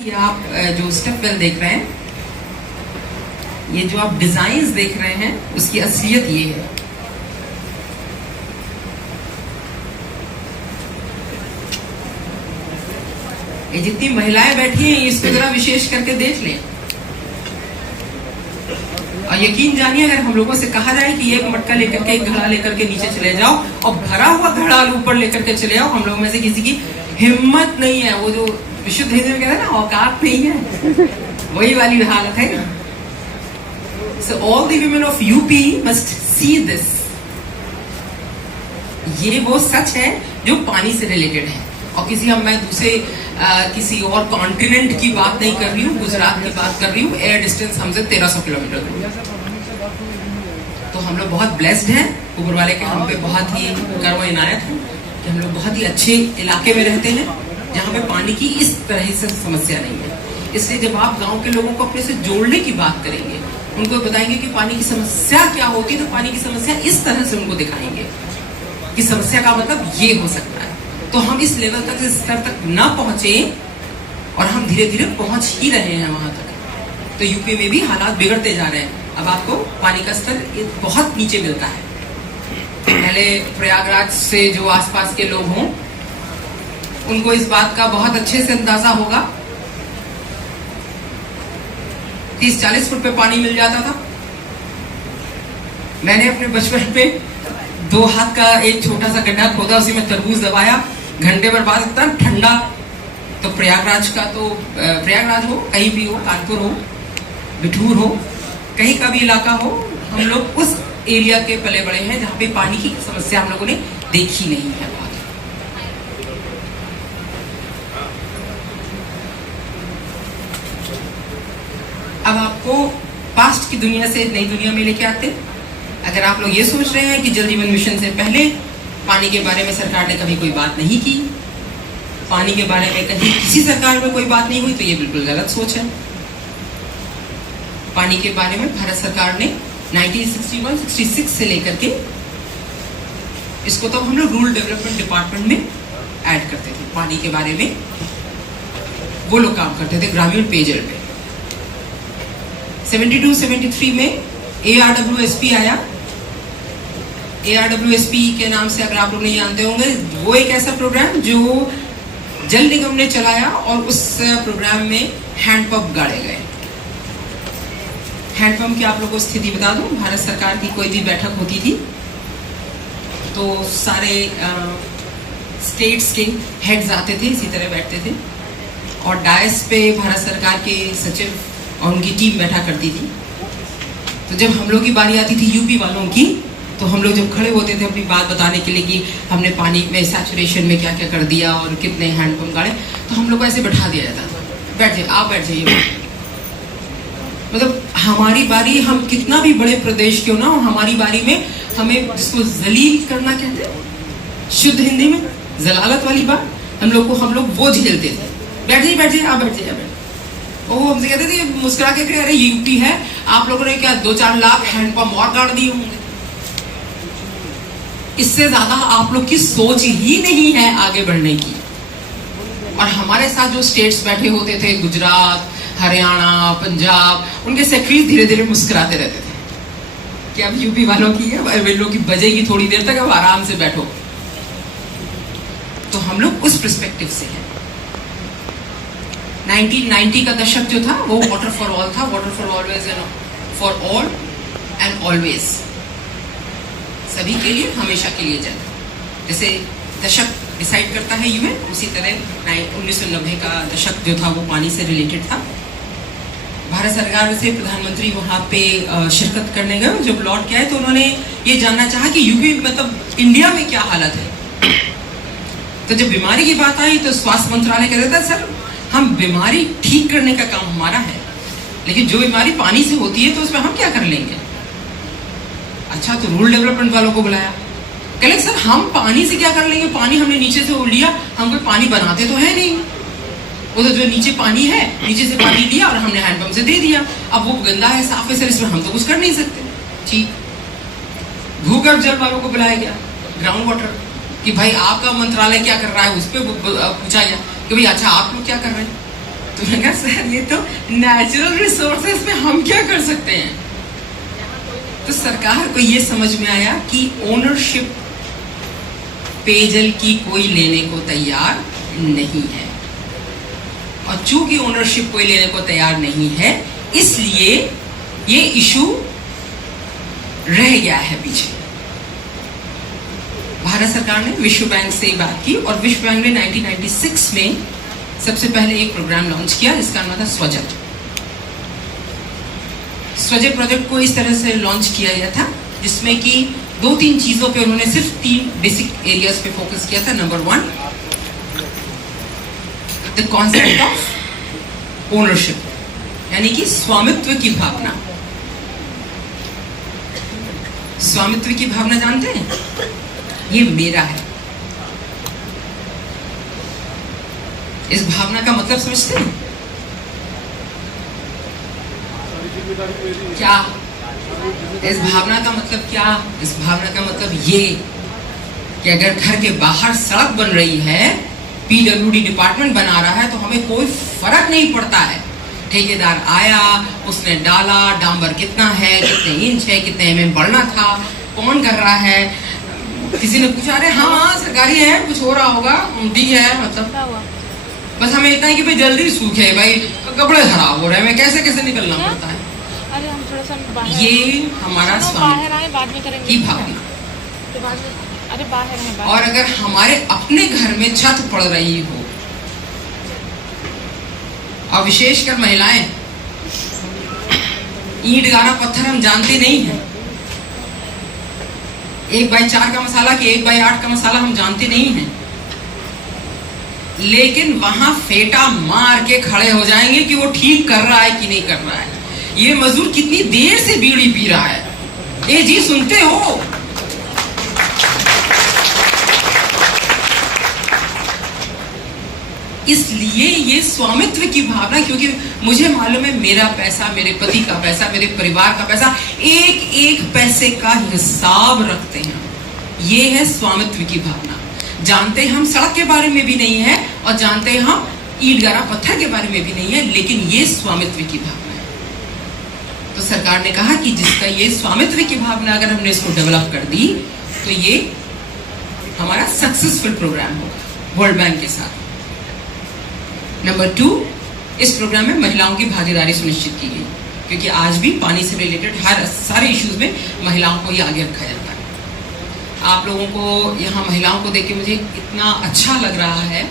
ये आप जो स्टेप वेल देख रहे हैं, ये जो आप डिजाइन्स देख रहे हैं, उसकी असलियत ये है। ये जितनी महिलाएं बैठी हैं, इसको जरा विशेष करके देख लें और यकीन जानिए, अगर हम लोगों से कहा जाए कि एक मटका लेकर के, एक घड़ा लेकर के नीचे चले जाओ और भरा हुआ घड़ा ऊपर लेकर के चले आओ, हम लोगों में से किसी की हिम्मत नहीं है। वो जो विशुद्ध हिंदी में कहते हैं ना, औकात नहीं है, वही वाली हालत है। So all the women of UP must see this। ये वो सच है जो पानी से रिलेटेड है, और मैं दूसरे किसी और कॉन्टिनेंट की बात नहीं कर रही हूँ, गुजरात की बात कर रही हूँ। एयर डिस्टेंस हमसे 1300 किलोमीटर दूर। तो हम लोग बहुत ब्लेस्ड हैं, ऊपर वाले के हम पे बहुत ही गर्व इनायत है कि हम लोग बहुत ही अच्छे इलाके में रहते हैं जहाँ पे पानी की इस तरह से समस्या नहीं है। इसलिए जब आप गांव के लोगों को अपने से जोड़ने की बात करेंगे, उनको बताएंगे कि पानी की समस्या क्या होती है, तो पानी की समस्या इस तरह से उनको दिखाएंगे कि समस्या का मतलब ये हो सकता है। तो हम इस लेवल तक, इस स्तर तक ना पहुंचे, और हम धीरे धीरे पहुंच ही रहे हैं वहां तक। तो यूपी में भी हालात बिगड़ते जा रहे हैं। अब आपको पानी का स्तर बहुत नीचे मिलता है। पहले प्रयागराज से जो आसपास के लोग हों, उनको इस बात का बहुत अच्छे से अंदाजा होगा। 30-40 फुट पे पानी मिल जाता था। मैंने अपने बचपन पे 2 हाथ का एक छोटा सा गड्ढा खोदा, उसी में तरबूज दबाया, घंटे भर बाद इतना ठंडा। तो प्रयागराज का तो प्रयागराज हो, कहीं भी हो, कानपुर हो, बिठूर हो, कहीं का भी इलाका हो, हम लोग उस एरिया के पले बड़े हैं जहाँ पे पानी की समस्या हम लोगों ने देखी नहीं है। अब आपको पास्ट की दुनिया से नई दुनिया में लेके आते। अगर आप लोग ये सोच रहे हैं कि जल जीवन मिशन से पहले पानी के बारे में सरकार ने कभी कोई बात नहीं की, पानी के बारे में कहीं किसी सरकार में कोई बात नहीं हुई, तो ये बिल्कुल गलत सोच है। पानी के बारे में भारत सरकार ने 1961-66 से लेकर के इसको तो हम लोग रूरल डेवलपमेंट डिपार्टमेंट में ऐड करते थे। पानी के बारे में वो लोग काम करते थे ग्रामीण पेयजल पे। 72-73 में ARWSP आया। ARWSP के नाम से अगर आप लोग नहीं जानते होंगे, वो एक ऐसा प्रोग्राम जो जल निगम ने चलाया, और उस प्रोग्राम में हैंडपंप गाड़े गए। हैंडपंप की आप लोगों को स्थिति बता दूं, भारत सरकार की कोई भी बैठक होती थी तो सारे स्टेट्स के हेड्स आते थे, इसी तरह बैठते थे, और डायस पे भारत सरकार के सचिव और उनकी टीम बैठा करती थी। तो जब हम लोग की बारी आती थी यूपी वालों की, तो हम लोग जब खड़े होते थे अपनी बात बताने के लिए कि हमने पानी में सैचुरेशन में क्या क्या कर दिया और कितने हैंडपंप गाड़े, तो हम लोग को ऐसे बैठा दिया जाता था, बैठ जाइए, आप बैठ जाइए। मतलब हमारी बारी, हम कितना भी बड़े प्रदेश क्यों ना हो, हमारी बारी में हमें जिसको जलील करना कहते हैं, शुद्ध हिंदी में जलालत वाली बात, हम लोग वो झेलते थे। बैठ जाइए, आप बैठ जाइए। वो हमसे कहते थे, मुस्कुरा के, अरे यूपी है, आप लोगों ने क्या 2-4 लाख हैंडपंप और गाड़ दिए होंगे। इससे ज्यादा आप लोग की सोच ही नहीं है आगे बढ़ने की। और हमारे साथ जो स्टेट्स बैठे होते थे, गुजरात, हरियाणा, पंजाब, उनके सेक्रेटरी धीरे धीरे मुस्कुराते रहते थे कि अब यूपी वालों की है, वे लोग की बजेगी थोड़ी देर तक, अब आराम से बैठो। तो हम लोग उस पर्सपेक्टिव से हैं। 1990 का दशक जो था वो वाटर फॉर ऑल था, water for always and for all and always, सभी के लिए, हमेशा के लिए जल। जैसे दशक डिसाइड करता है यूएन, उसी तरह 1990 का दशक जो था वो पानी से रिलेटेड था। भारत सरकार से प्रधानमंत्री वहाँ पे शिरकत करने गए। जब लौट के आए तो उन्होंने ये जानना चाहा कि यूपी मतलब इंडिया में क्या हालत है। तो जब बीमारी की बात आई तो स्वास्थ्य मंत्रालय कह रहा था, सर हम बीमारी ठीक करने का काम हमारा है, लेकिन जो बीमारी पानी से होती है तो उसमें हम क्या कर लेंगे। अच्छा, तो रूरल डेवलपमेंट वालों को बुलाया, कहले सर हम पानी से क्या कर लेंगे, पानी हमने नीचे से लिया, हम कोई पानी बनाते तो है नहीं, वो तो जो नीचे पानी है, नीचे से पानी लिया और हमने हैंडपंप से दे दिया, अब वो गंदा है, साफ है सर, इसमें हम तो कुछ कर नहीं सकते। ठीक। भूगर्भ जल वालों को बुलाया गया, ग्राउंड वाटर, कि भाई आपका मंत्रालय क्या कर रहा है, उस पर पूछा गया कि भाई अच्छा आप लोग क्या कर रहे हैं। तो मैंने कहा सर ये तो नेचुरल रिसोर्सेज में हम क्या कर सकते हैं। तो सरकार को ये समझ में आया कि ओनरशिप पेयजल की कोई लेने को तैयार नहीं है, और चूंकि ओनरशिप कोई लेने को तैयार नहीं है इसलिए ये इशू रह गया है पीछे। भारत सरकार ने विश्व बैंक से बात की और विश्व बैंक ने 1996 में सबसे पहले एक प्रोग्राम लॉन्च किया जिसका नाम था स्वजल। स्वजल प्रोजेक्ट को इस तरह से लॉन्च किया गया था जिसमें कि 2-3 चीजों पे उन्होंने सिर्फ 3 बेसिक एरियाज पे फोकस किया था। Number 1, the concept of ownership, यानी कि स्वामित्व की भावना। स्वामित्व की भावना जानते हैं? ये मेरा है। इस भावना का मतलब समझते हैं क्या? इस भावना का मतलब क्या? इस भावना का मतलब ये कि अगर घर के बाहर सड़क बन रही है, पीडब्ल्यूडी डिपार्टमेंट बना रहा है, तो हमें कोई फर्क नहीं पड़ता है। ठेकेदार आया, उसने डाला, डांबर कितना है, कितने इंच है, कितने mm बढ़ना था, कौन कर रहा है। किसी ने पूछा, अरे हाँ सरकारी है, कुछ हो रहा होगा, दी है, मतलब बस हमें इतना है कि भाई जल्दी सूखे, भाई कपड़े खराब हो रहे हैं, हमें कैसे कैसे निकलना पड़ता है। अरे हम थोड़ा सा बाहर, ये हमारा बाहर आए, बाद में करेंगे की भावना। तो बाद में, अरे बाहर है बाहर। और अगर हमारे अपने घर में छत पड़ रही हो, और विशेषकर महिलाएं, ईंट गारा पत्थर हम जानते नहीं हैं, 1/4 का मसाला कि 1/8 का मसाला हम जानते नहीं हैं, लेकिन वहां फेटा मार के खड़े हो जाएंगे कि वो ठीक कर रहा है कि नहीं कर रहा है। ये मजदूर कितनी देर से बीड़ी पी रहा है, ए जी सुनते हो? इसलिए ये स्वामित्व की भावना, क्योंकि मुझे मालूम है मेरा पैसा, मेरे पति का पैसा, मेरे परिवार का पैसा, एक एक पैसे का हिसाब रखते हैं। ये है स्वामित्व की भावना। जानते हम सड़क के बारे में भी नहीं है और जानते हम ईंट गारा पत्थर के बारे में भी नहीं है, लेकिन ये स्वामित्व की भावना है। तो सरकार ने कहा कि जिसका ये स्वामित्व की भावना अगर हमने इसको डेवलप कर दी तो ये हमारा सक्सेसफुल प्रोग्राम होगा वर्ल्ड बैंक के साथ। नंबर 2, इस प्रोग्राम में महिलाओं की भागीदारी सुनिश्चित की गई, क्योंकि आज भी पानी से रिलेटेड हर सारे इश्यूज में महिलाओं को ही आगे रखा जाता है। आप लोगों को यहाँ महिलाओं को देख के मुझे इतना अच्छा लग रहा है,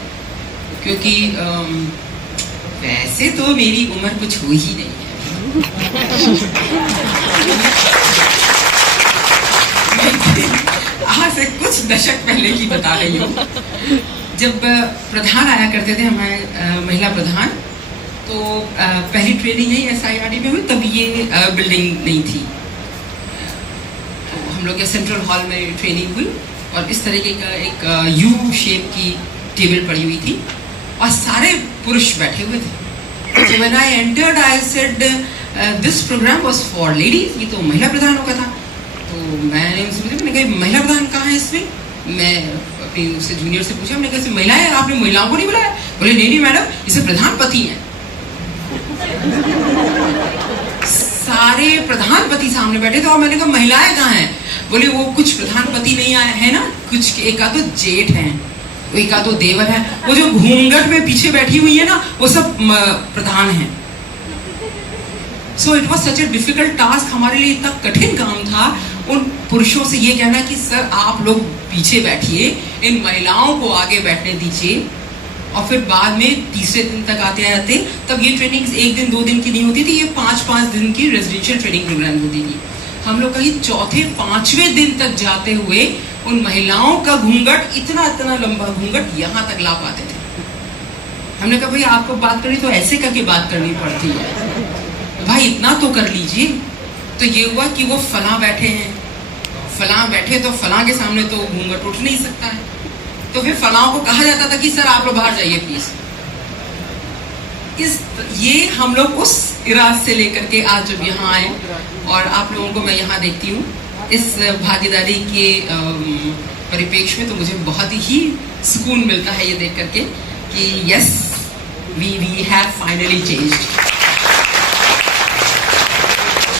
क्योंकि वैसे तो मेरी उम्र कुछ हुई ही नहीं है। आज से कुछ दशक पहले की बता रही हूँ, जब प्रधान आया करते थे हमारे महिला प्रधान, तो पहली ट्रेनिंग यही SIRD में हुई, तब ये बिल्डिंग नहीं थी। तो हम लोग के सेंट्रल हॉल में ट्रेनिंग हुई और इस तरीके का एक U शेप की टेबल पड़ी हुई थी और सारे पुरुष बैठे हुए थे। So when I entered, I said this program was for ladies। ये तो महिला प्रधानों का था। तो मैंने कहा महिला प्रधान कहाँ है इसमें? मैं अपनी उससे जूनियर से पूछा, मैंने कहा महिलाएं, आपने महिलाओं को नहीं बुलाया? बोले नहीं मैडम, इसे प्रधानपति हैं। सारे प्रधानपति सामने बैठे थे और मैंने कहा महिलाएं कहाँ हैं? बोले वो कुछ प्रधानपति नहीं आए हैं ना, कुछ एक आध तो जेठ हैं, एक आध तो देवर है, वो जो घूंघट में पीछे बैठी हुई है ना, वो सब प्रधान हैं। So it was such a difficult task, हमारे लिए इतना कठिन काम था उन पुरुषों से ये कहना कि सर आप लोग पीछे बैठिए, इन महिलाओं को आगे बैठने दीजिए। और फिर बाद में तीसरे दिन तक आते आते, तब ये ट्रेनिंग 1 दिन 2 दिन की नहीं होती थी, ये 5-5 दिन की रेजिडेंशियल ट्रेनिंग प्रोग्राम होती थी। हम लोग कहीं 4थे-5वें दिन तक जाते हुए उन महिलाओं का घूंघट, इतना इतना लंबा घूंघट यहाँ तक ला पाते थे। हमने कहा भाई आपको बात करनी तो ऐसे करके बात करनी पड़ती है, भाई इतना तो कर लीजिए। तो ये हुआ कि वो फलां बैठे हैं, फलां बैठे तो फलां के सामने तो घूंघट उठ नहीं सकता है, तो फिर फलां को कहा जाता था कि सर आप लोग बाहर जाइए प्लीज। ये हम लोग उस इराद से लेकर के आज जब यहाँ आए और आप लोगों को मैं यहाँ देखती हूँ इस भागीदारी के परिप्रेक्ष्य में, तो मुझे बहुत ही सुकून मिलता है ये देख करके कि yes, we have finally changed.